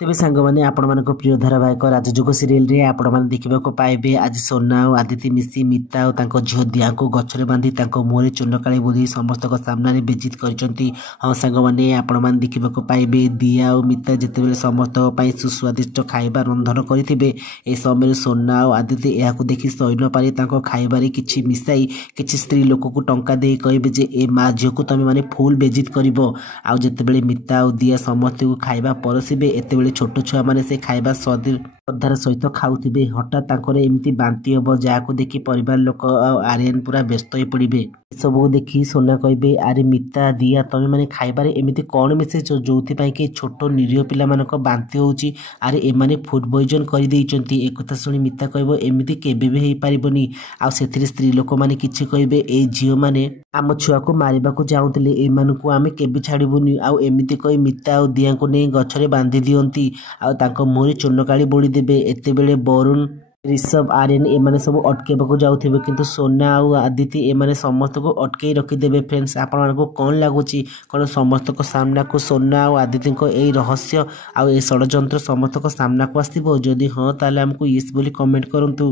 तेबे सांगमाने आपणमानक प्रिय धारावाहिक राजजुग सीरियल रे आपणमाने देखिबाको पाइबे आज सोना और आदित्य मिसी मिता और तांको झियो दिया को गछरे बांधी तांको मुहरे चुनकाली बोली समस्त सामने बेजित करचंती। हाँ सांगमाने आपणमाने देखिबाको पाइबे दिया और मिता जेतेबेले समस्त पई सुस्वादिष्ट खाइबा रंधन करिथिबे ए समय सोना और आदित्य एहाकु देखि सही न पारि तांको खाइबारे किछि मिसाई किछि स्त्री लोक को टंका दे कहबे जे ए मा झियो को तमे माने फुल बेजित करिवो। आ जेतेबेले मिता और दिया समस्त को खाइबा परसिबे एतेबेले छोट छुआ मैंने से खाइबा श्रद्धार सहित खाऊे हठात एमती बांति हम जहाँ देखी परिवार लोक आर्यन पूरा व्यस्त हो पड़े। सब देखी सोना कहे आरे मिता दिया तमें मैंने खाइबारे एमती कौन मिसेच जो कि छोट निरीह पिला मानक बांति होची आरे एमाने फूड पॉइजन कर देइचंती। एक कथा सुनी मिता कहबो एमती केबे भी हो पारिबनी। आ सेथिरे स्त्री लोक माने किछि कहबे ए झियो माने आम छुआ को मारिबा को जाउतले एमानकु आमे केबे छाड़िबुनी। आउ एमिति कहि मिता और दिया को नहीं गछरे बांधि दियंती आ तांको मुहरे चुनकाली बोली देबे। एतेबेले वरुण ऋषभ आर्यन एमाने सब अटकेबाको जाउथिबे किंतु सोना और आदित्य एमाने समस्त को अटके रखिदेबे। फ्रेंड्स आपण मानको कोन लागुची कोन समस्त को सामना को सोना और आदित्य को एई रहस्य आ ए षडयंत्र समस्त को सामना को आसीबो? जदि हां ताले हमकु यस बोली कमेंट करंतु।